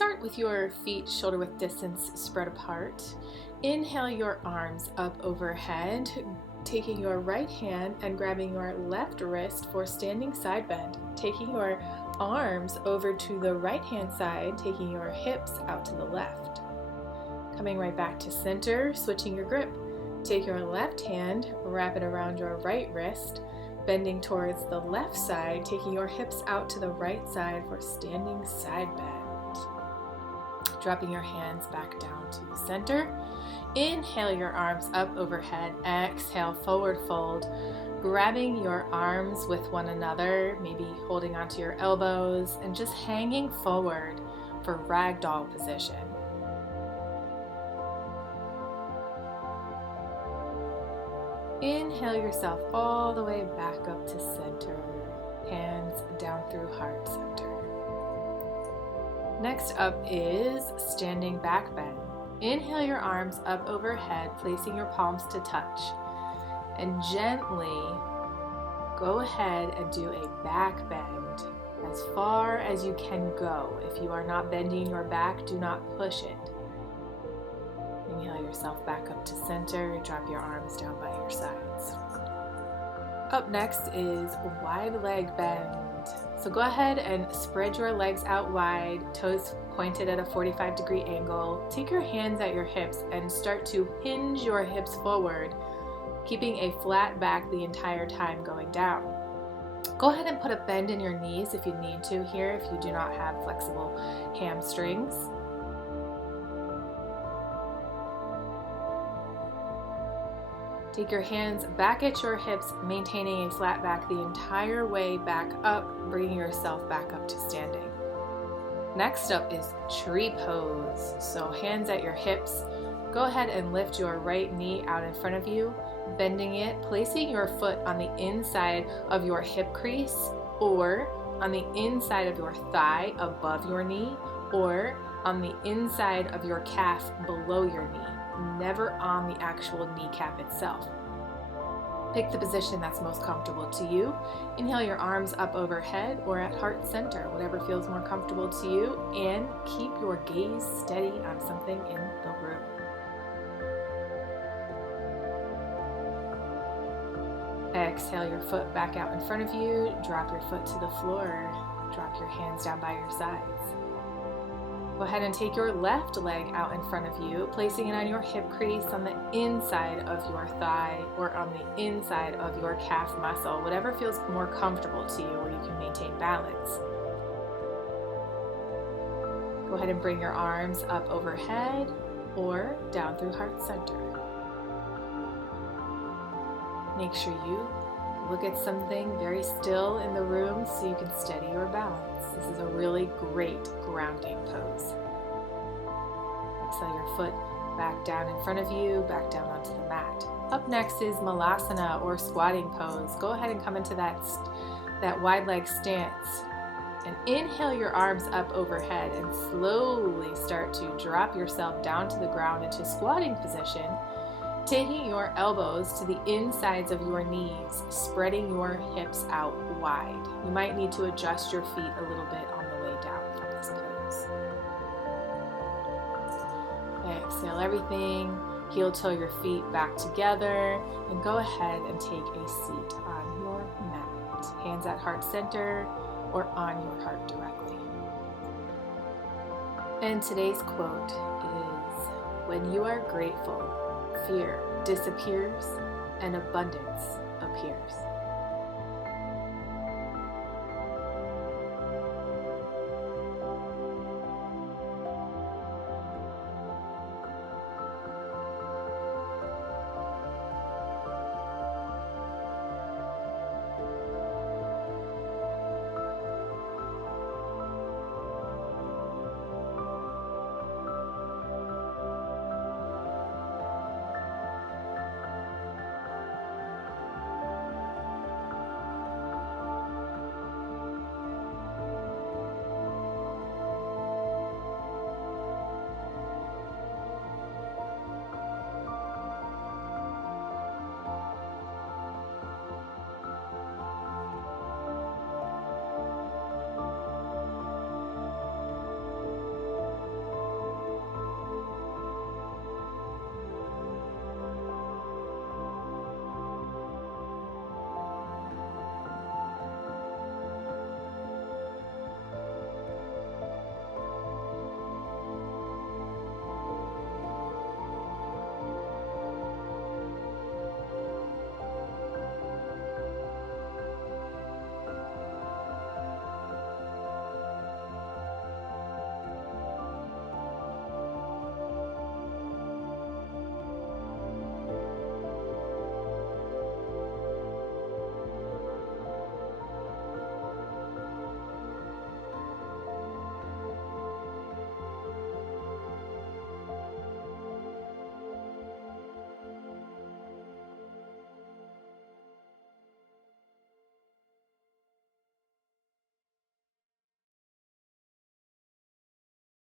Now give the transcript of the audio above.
Start with your feet shoulder width distance spread apart. Inhale your arms up overhead, taking your right hand and grabbing your left wrist for standing side bend. Taking your arms over to the right hand side, taking your hips out to the left. Coming right back to center, switching your grip. Take your left hand, wrap it around your right wrist, bending towards the left side, taking your hips out to the right side for standing side bend. Dropping your hands back down to the center. Inhale your arms up overhead, exhale forward fold, grabbing your arms with one another, maybe holding onto your elbows and just hanging forward for ragdoll position. Inhale yourself all the way back up to center, hands down through heart center. Next up is standing back bend. Inhale your arms up overhead, placing your palms to touch. And gently go ahead and do a back bend as far as you can go. If you are not bending your back, do not push it. Inhale yourself back up to center, drop your arms down by your sides. Up next is wide leg bend. So go ahead and spread your legs out wide, toes pointed at a 45-degree angle. Take your hands at your hips and start to hinge your hips forward, keeping a flat back the entire time going down. Go ahead and put a bend in your knees if you need to here, if you do not have flexible hamstrings. Take your hands back at your hips, maintaining a flat back the entire way back up, bringing yourself back up to standing. Next up is tree pose. So hands at your hips. Go ahead and lift your right knee out in front of you, bending it, placing your foot on the inside of your hip crease or on the inside of your thigh above your knee or on the inside of your calf below your knee. Never on the actual kneecap itself. Pick the position that's most comfortable to you. Inhale your arms up overhead or at heart center, whatever feels more comfortable to you, and keep your gaze steady on something in the room. Exhale your foot back out in front of you, drop your foot to the floor, drop your hands down by your sides. Go ahead and take your left leg out in front of you, placing it on your hip crease on the inside of your thigh or on the inside of your calf muscle, whatever feels more comfortable to you where you can maintain balance. Go ahead and bring your arms up overhead or down through heart center. Make sure you look at something very still in the room so you can steady your balance. This is a really great grounding pose. Exhale your foot back down in front of you, back down onto the mat. Up next is malasana or squatting pose. Go ahead and come into that wide leg stance. And inhale your arms up overhead and slowly start to drop yourself down to the ground into squatting position, taking your elbows to the insides of your knees, spreading your hips out wide. You might need to adjust your feet a little bit on the way down from this pose. Exhale everything, heel toe your feet back together, and go ahead and take a seat on your mat. Hands at heart center or on your heart directly. And today's quote is, "When you are grateful, fear disappears and abundance appears."